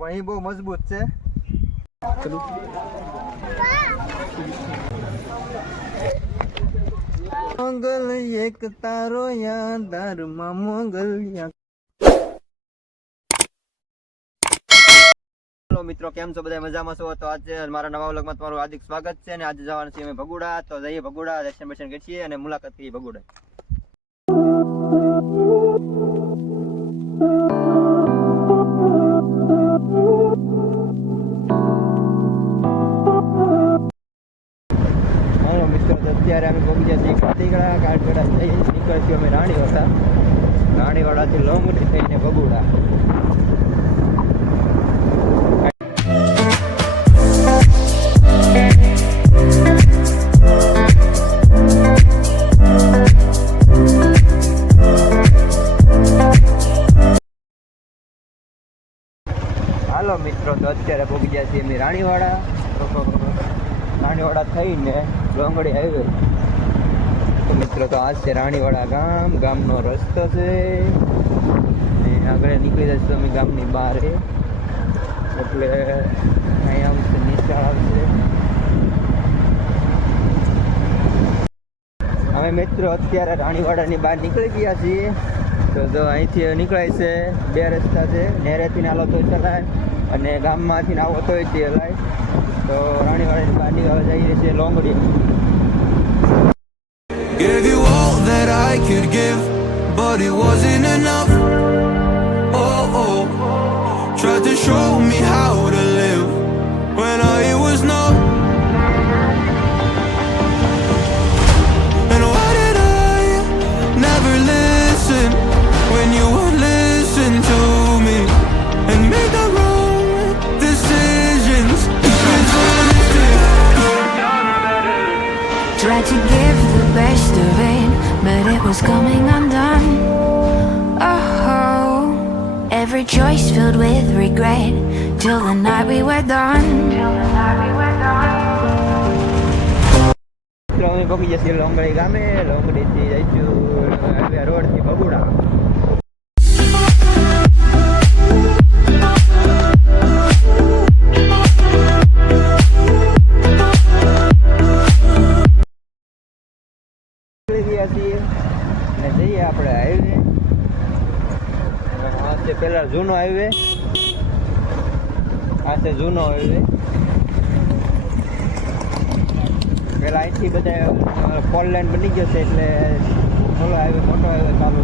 પણ એ બહુ મજબૂત છે. મોગલ એક તારો યાદારમાં મોગલ. હેલો મિત્રો, કેમ છો બધા? મજામાં છો? તો આજે મારા નવા વ્લોગમાં તમારું હાર્દિક સ્વાગત છે. અને આજે જવાનું છે અમે ભગુડા. તો જઈએ ભગુડા, દર્શન કરીએ અને મુલાકાત કરીએ ભગુડા. અત્યારે અમે પહોંચી ગયા છીએ કાતીગડા. કાતીગડા જઈ નીકળશું અમે રાણીવાડાથી લોંગડી થઈને ભગુડા. હાલો મિત્રો, તો અત્યારે પહોંચી ગયા છીએ અમે રાણીવાડા થઈને ડોંગળી હાઈવે. તો મિત્રો, તો આજ છે રાણીવાડા ગામનો રસ્તો છે. આગળ નીકળી જશે અમે ગામની બહાર, એટલે અહીંયા આવશે નિશાળ આવશે. અમે મિત્રો અત્યારે રાણીવાડાની બહાર નીકળી ગયા છીએ. તો જો અહીંથી નીકળાય છે, બે રસ્તા છે. નેરેથી આવો તો ચલાય અને ગામમાંથી આવો તો ચલાય. તો રાણીવાડાની બહાર નીકળવા જઈએ છીએ Longdi. Gave you all that I could give, but it wasn't enough. Oh, oh, tried to show me how to live when I was numb. And why did I never listen when you would listen to me and make the wrong decisions? Tried to give the best of it, but it was coming undone. Oh, every choice filled with regret, till the night we were done. અમે પહોંચી જઈએ લોંગડી ગામે. લોંગડીથી જઈશું રોડથી ભગુડા. જઈએ આપણે highway. આ છે પેલા જૂનો હાઈવે, આ છે જૂનો હાઈવે. પેલા અહીંથી બધા ફોર લાઈન બની ગયો છે, એટલે મોટો હાઈવે ચાલુ.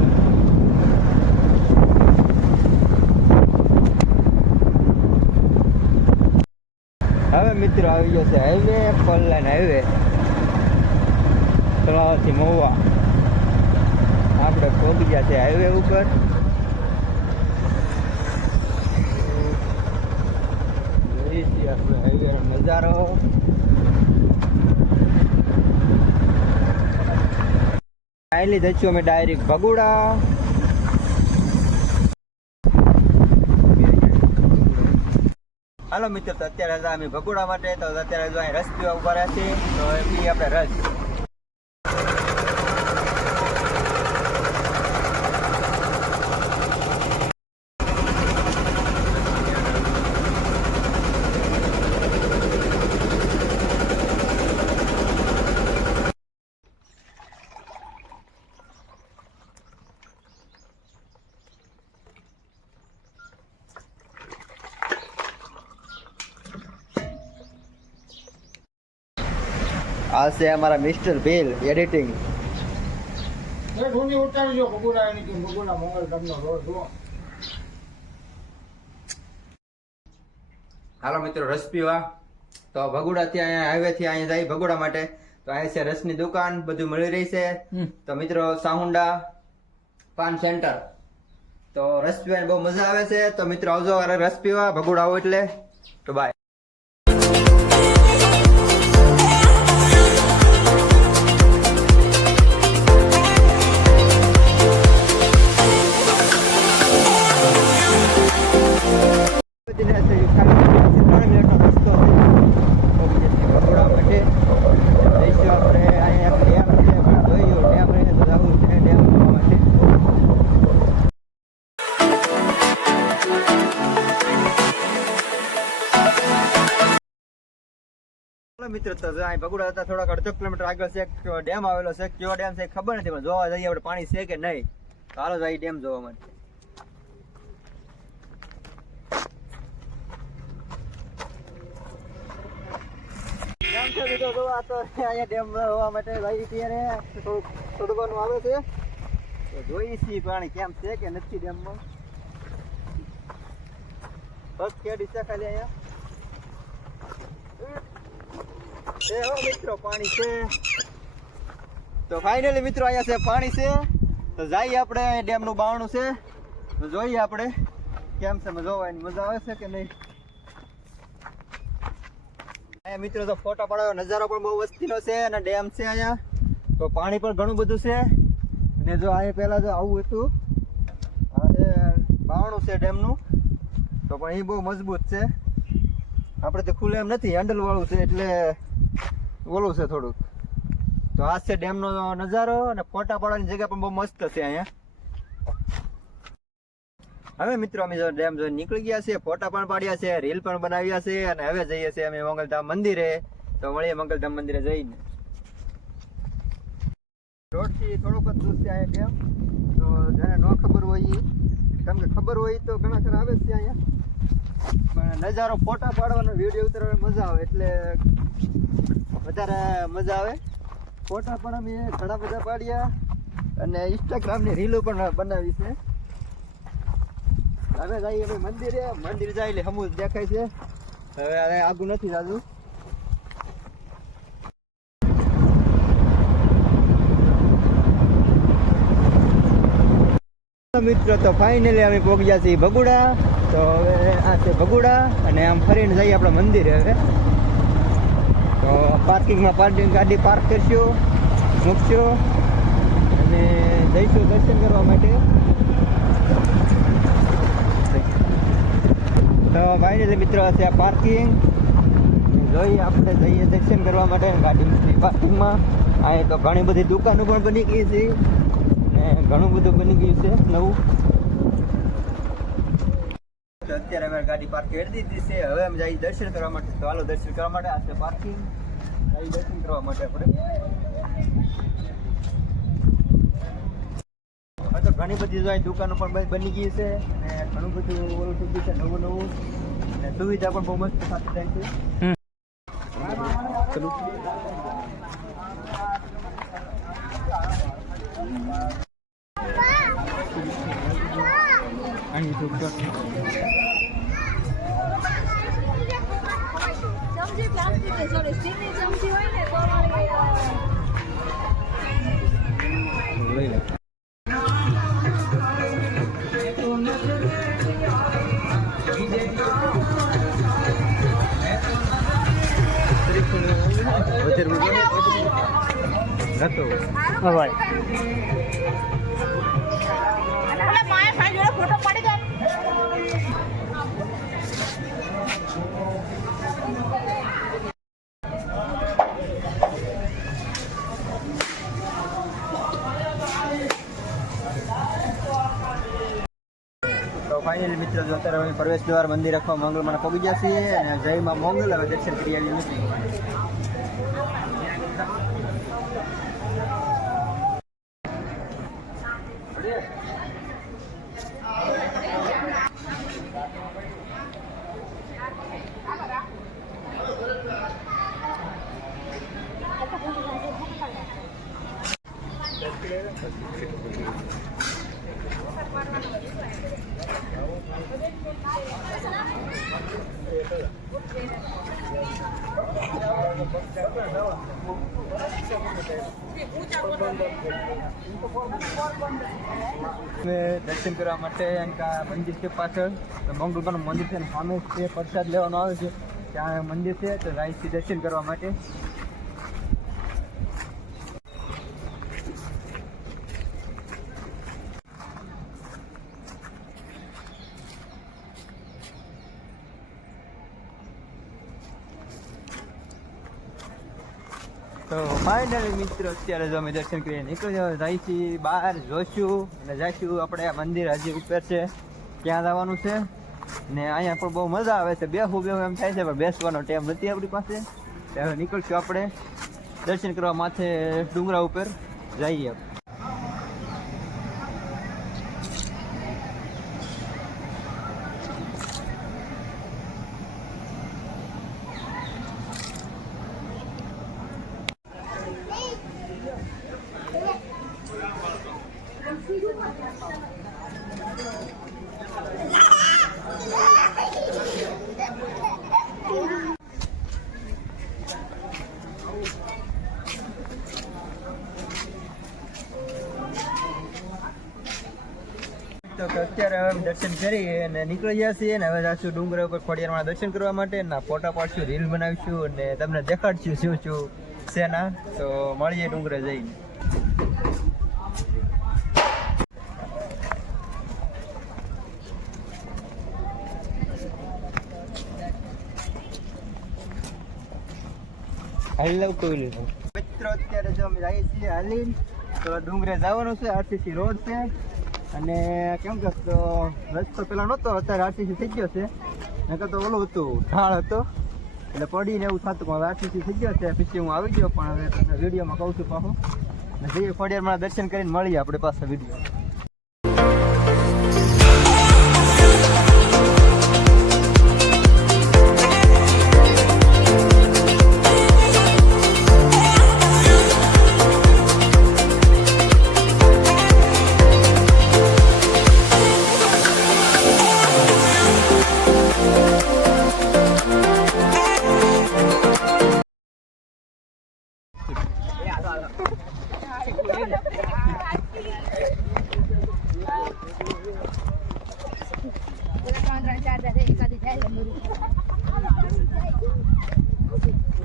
હવે મિત્રો આવી ગયો છે હાઈવે, ફોર લાઈન હાઈવે તળાવથી મહુવા. આપણે પહોંચી ગયા છે હાઈવે ઉપર. જોઈએ છીએ આપણે હાઈવેનો નજારો. ફાઇનલી જઈશું અમે ડાયરેક્ટ ભગુડા. હાલો મિત્રો, તો અત્યારે અમે ભગુડા માટે. તો અત્યારે જો અહીં રસ પીવા ઉભા રહ્યા છે, તો એ પીએ આપણે રસ. આ છે અમારા મિસ્ટર ભીલ એડિટિંગ. હાલો મિત્રો, રસ પીવા. તો ભગુડાથી અહીંયા હાઈવેથી અહીંયા જાય ભગુડા માટે. તો અહીંયા છે રસની દુકાન, બધું મળી રહી છે. તો મિત્રો, સાહુંડા પાન સેન્ટર. તો રસ પીવાની બહુ મજા આવે છે. તો મિત્રો આવજો રસ પીવા ભગુડા આવો એટલે. તો બાય. મિત્ર તો અહીં ભગુડા હતા થોડાક અડધો કિલોમીટર આગળ છે ડેમ આવેલો છે. કયો ડેમ છે ખબર નથી, પણ જોવા જઈએ આપણે પાણી છે કે નહીં. તો હાલો જાય ડેમ જોવા માટે. ડેમ છે મિત્રો, જોવા તો અહીંયા ડેમ જોવા માટે ભાઈ અત્યારે થોડું ઘણું આવે છે. તો જોઈએ છીએ પાણી કેમ છે કે નથી ડેમમાં. બસ કેડી છે ખાલી અહીંયા મિત્રો પાણી છે. તો ફાઇનલી મિત્રો અહીંયા છે પાણી છે. તો જઈએ આપણે ડેમ નું બાવણું છે. તો જોઈએ આપણે કેમ છે, જોવાની મજા આવે છે કે નહીં. અહીંયા મિત્રો તો ફોટા પાડવાનો નજારો પણ બહુ વસ્તીનો છે અને ડેમ છે અહીંયા. તો પાણી પણ ઘણું બધું છે. અને જો અહીંયા પહેલા જો આવું હતું, આ બાવણું છે ડેમનું. તો પણ એ બહુ મજબૂત છે. આપણે તો ખુલ્લે એમ નથી, હેન્ડલ વાળું છે એટલે ઓલું છે થોડુંક. તો આ છે ડેમનો નજારો અને ફોટા પાડવાની જગ્યા પણ બહુ મસ્ત છે અહીંયા. હવે મિત્રો અમે ડેમ જોઈને નીકળી ગયા છે, ફોટા પણ પાડ્યા છે, રીલ પણ બનાવ્યા છે અને હવે જઈએ છીએ અમે મંગલધામ મંદિરે. તો મળીએ મંગલધામ મંદિરે જઈને. રોડથી થોડુંક જ દૂર છે અહીંયા ડેમ. તો જેને ન ખબર હોય કેમ કે ખબર હોય તો ઘણા ખરા આવે છે અહીંયા. પણ નજારો ફોટા પાડવાનો વિડીયો ઉતારવાની મજા આવે એટલે વધારે મજા આવે. ફોટા પણ અમે ઘણા બધા પાડ્યા અને ઇન્સ્ટાગ્રામની રીલો પણ બનાવી છે. હવે જઈએ અમે મંદિરે. મંદિર જાય એટલે હમું દેખાય છે. હવે આગું નથી જાજુ. મિત્રો તો ફાઇનલી અમે પહોંચ્યા છીએ ભગુડા. તો હવે આ છે ભગુડા અને આમ ફરીને જઈએ આપણે મંદિરે. હવે તો પાર્કિંગમાં ગાડી પાર્ક કરશું, મૂકશું અને જઈશું દર્શન કરવા માટે. તો ફાઇનલી મિત્રો છે આ પાર્કિંગ. જોઈએ આપણે જઈએ દર્શન કરવા માટે ગાડી મૂકી પાર્કિંગમાં. અહીં તો ઘણી બધી દુકાનો પણ બની ગઈ છે ને ઘણું બધું બની ગયું છે નવું. અત્યારે અમે ગાડી પાર્ક કરી દીધી છે. હવે અમે જઈએ દર્શન કરવા માટે. તો હાલો દર્શન કરવા માટે. આ છે પાર્કિંગ. જઈએ દર્શન કરવા માટે આપણે. હવે તો ઘણી બધી દુકાનો પણ બની ગઈ છે અને ઘણું બધું ઓલું થઈ ગયું છે નવું નવું. અને સુવિધા પણ બહુ મસ્ત થતી જાય છે. ચમચી પ્લાસ્ટિક ની સોરી સ્ટીલની ચમચી હોય ને તો લઈ લે. ફોટો પાડી દો. તો ફાઇનલી મિત્રો જો અત્યારે અમે પ્રવેશ દ્વાર મંદિર આખવા મંગળમાં પહોંચી ગયા છીએ અને જય માં મંગલ. હવે દર્શન કરી આવી નથી. દર્શન કરવા માટે મંદિર છે પાછળ. તો મંગળબાનું મંદિર છે સામે છે. પ્રસાદ લેવાનો આવે છે ત્યાં મંદિર છે. તો રાઈથી દર્શન કરવા માટે. તો ફાઇનલી મિત્રો અત્યારે જો અમે દર્શન કરીને નીકળી જઈશું બહાર, જોઈશું અને જઈશું આપણે આ મંદિર હજી ઉપર છે ત્યાં જવાનું છે. ને અહીંયા પણ બહુ મજા આવે છે. બેહું એમ થાય છે પણ બેસવાનો ટાઈમ નથી આપણી પાસે. હવે નીકળશું આપણે દર્શન કરવા માથે ડુંગરા ઉપર જઈએ. તો અત્યારે હવે દર્શન કરી અને નીકળી ગયા છીએ ને હવે જાશું ડુંગરા ઉપર ખોડિયારમાં દર્શન કરવા માટે ના ફોટા પાડશું, રીલ બનાવીશું અને તમને દેખાડશું શું શું છે ના. તો મળીએ ડુંગરે જઈને. મિત્રો અત્યારે જો અમે જઈએ છીએ હાલીન. તો ડુંગરે જવાનું છે, આરસીસી રોડ છે અને કેમ કે તો રસ્તો પેલા નહોતો, અત્યારે આરસીસી થઈ ગયો છે. નકર તો ઓલું હતું, ઢાળ હતો એટલે પડીને એવું થતું. પણ હવે આરસીસી થઈ ગયો છે, પછી હું આવી ગયો. પણ હવે તમને વિડીયોમાં કહું છું પાછું ને જઈએ ખોડિયારમાં દર્શન કરીને મળીએ આપણે પાછા વિડીયો.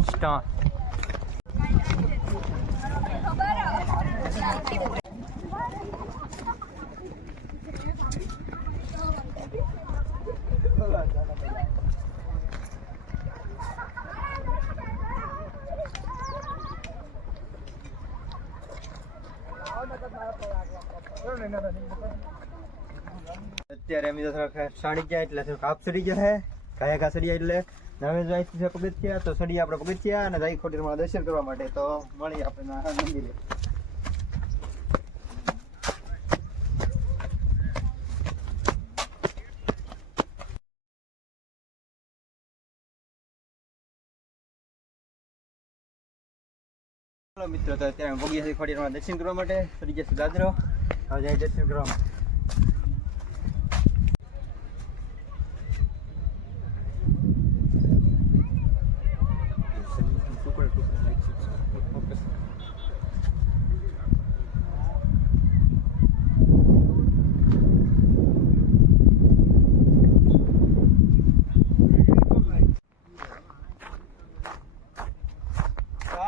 સ્ટાર અત્યારે અમે સાડી ગયા એટલે કાપ સડી ગયા હે, કાયા ઘા સડી એટલે હવે જો અહીંથી પગથિયા તો સડી આપણે પગથિયા અને જઈ ખોડિયારમાં દર્શન કરવા માટે. તો મળીએ આપણે નારાયણ મંદિરે. ચાલો મિત્રો, તો અત્યારે અમે પગી ખોડિયારમાં દર્શન કરવા માટે સડી જશે દાદરો. હવે જાય દર્શન કરવા માટે.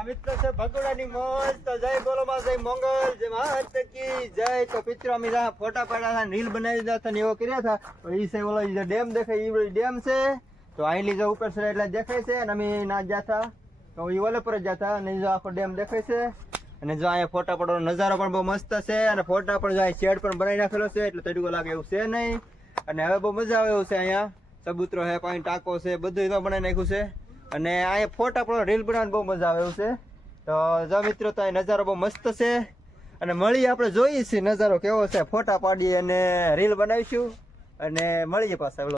મિત્રો છે ભગોડાની મોજ. તો જય બોલો માં જય મંગલ, જય માત કી જય. તો પિત્રો અમે ફોટા પાડ્યા હતા, રીલ બનાવી દીધા હતા ને એવો કર્યા હતા. તો એ છે ઓલો જે ડેમ દેખાય એ ડેમ છે. તો અહીંની જો ઉપર છે એટલે દેખાય છે અને અમે ના જતા તો એ ઓલે પર જ જતા અને જો આખો ડેમ દેખાય છે. અને જો અહીંયા ફોટા પાડવાનો નજારો પણ બહુ મસ્ત છે અને ફોટા પણ જો અહીં શેડ પણ બનાવી નાખેલો છે એટલે તડકો લાગે એવું છે નહીં. અને હવે બહુ મજા આવે એવું છે. અહીંયા ચબૂતરો છે, પાણી ટાંકો છે, બધું તો બનાવી નાખ્યું છે. અને અહીંયા ફોટા પણ રીલ બનાવવાની બહુ મજા આવે એવું છે. તો જો મિત્રો, તો અહીં નજારો બહુ મસ્ત છે અને મળીએ આપણે જોઈએ છીએ નજારો કેવો છે. ફોટા પાડીએ અને રીલ બનાવીશું અને મળીએ પાછા.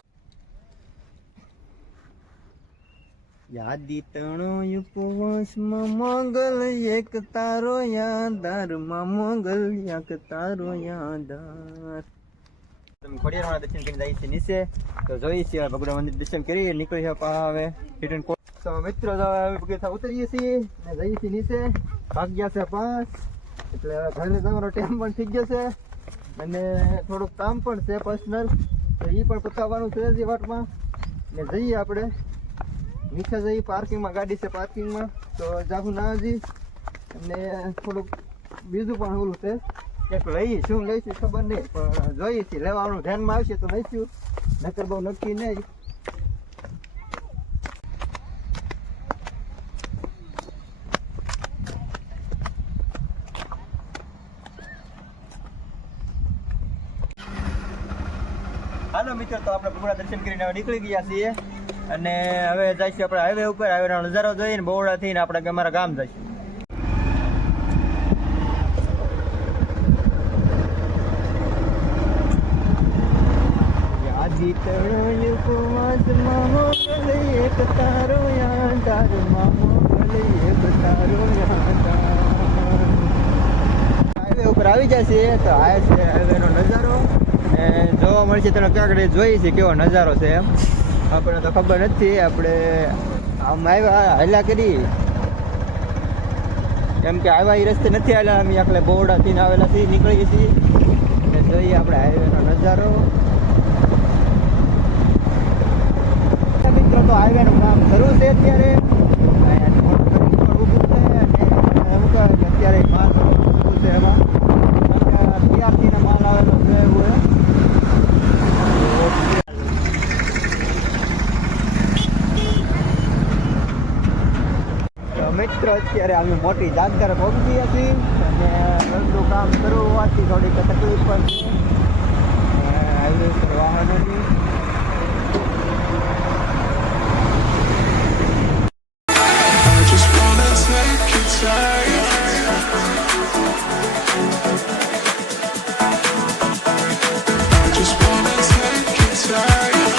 યાદી તણો ઉપવાસમાં મોગલ એક તારો યાદારમાં મોગલ એક તારો યાદાર. તમે ખોડિયારમાં દર્શન કરી જાય છે નીચે. તો જોઈએ છીએ ભગવાન મંદિર દર્શન કરી નીકળી છે હવે રિટર્ન. તો મિત્રો ઉતરીએ છીએ ને જઈએ છીએ નીચે. ભાગ્યા છે 5 એટલે ઘરે જવાનો ટાઈમ પણ થઈ ગયો છે અને થોડુંક કામ પણ છે પર્સનલ. તો એ પણ પતાવવાનું છે જ વાટમાં ને જઈએ આપણે નીચે જઈએ. પાર્કિંગમાં ગાડી છે, પાર્કિંગમાં તો જાવું ના હજી. અને થોડુંક બીજું પણ ઓલું છે કંઈક લઈએ, શું લઈશું ખબર નહીં પણ જોઈએ છીએ. લેવાનું ધ્યાનમાં આવશે તો લઈશું, નકર બહુ નક્કી નહીં. હાલો મિત્રો, તો આપણે ભગવાન દર્શન કરીને નીકળી ગયા છીએ અને હવે જઈશું આપણે હાઈવે ઉપર. હાઈવેનો નજારો જોઈને બહુડા થઈને આપણે અમારા ગામ જઈશું. યાદી તળો ઉપવાસમાં મોગલ એક તારો યાદારમાં મોગલ એક તારો યાદાર. હાઈવે ઉપર આવી જશે તો આ છે હાઈવેનો નજારો. અને જોવા મળશે તમે ક્યાંક જોઈ છે કેવો નજારો છે એમ. આપણને તો ખબર નથી. આપણે આમ આવ્યા હાલ્યા કરી એમ કે આવ્યા એ રસ્તે નથી હાલ્યા. અમે આખલે બોરડાથી આવેલા છીએ, નીકળીએ છીએ અને જોઈએ આપણે હાઈવેનો નજારો. મિત્રો તો હાઈવેનું કામ શરૂ છે અત્યારે. અત્યારે માલ શરૂ છે એમાં TRT ના માલ આવેલો છે એવું. મિત્રો અત્યારે અમે મોટી જાગદાર પહોંચી હતી અને રસ્તું કામ શરૂ હોવાથી થોડીક તકલીફ પણ છે હાઈવે ઉપર વાહનોની. I just wanna take your time. I just wanna take your time.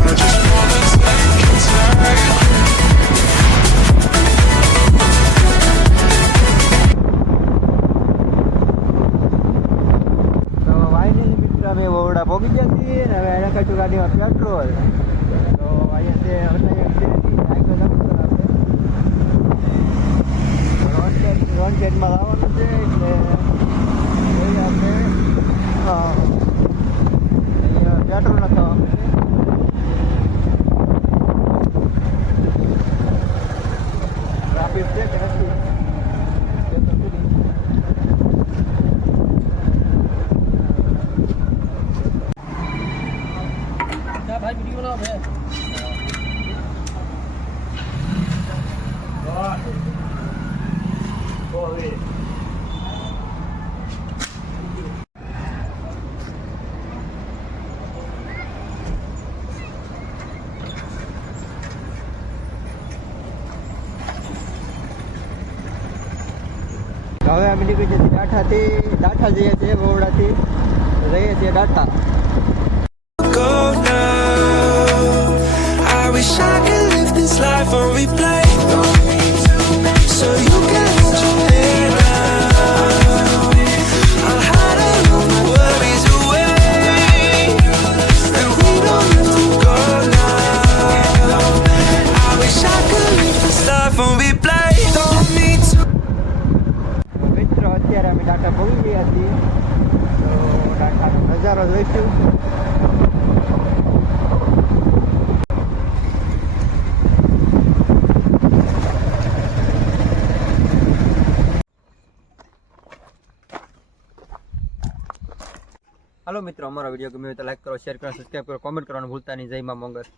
I just wanna take your time. તો વાયની મિત્ર અમે વોરડા પહોંચી ગયા છીએ અને હવે એના કાચું ગાડીમાં પેટ્રોલ તો અહીંયા છે અનાયક છે સાયકલ રોડ સાઈડમાં લાવવાનું છે એટલે જોઈએ આપણે અહીંયા પેટ્રોલ નખાવવાનું છે. ટ્રાફિક છે કે નથી તે તો ખુદી. હવે અમે નીકળી જઈએ દાઠા જઈએ છીએ બરોડાથી રહીએ છીએ Datha. Go now. I wish I could live this life on replay. So you can hold your head down. I'll hide all of my worries away. And we don't have to go now. I wish I could live this life on replay. Don't need to. મિત્રો અત્યારે અમે દાઠા પહોંચી ગયા છીએ તો દાઠાનો નજારો જોઈશું. હાલો મિત્રો, અમારો વિડીયો ગમ્યો હોય તો લાઈક કરો, શેર કરો, સબસ્ક્રાઈબ કરો, કોમેન્ટ કરવાનું ભૂલતા નહીં. જય મા મંગળ.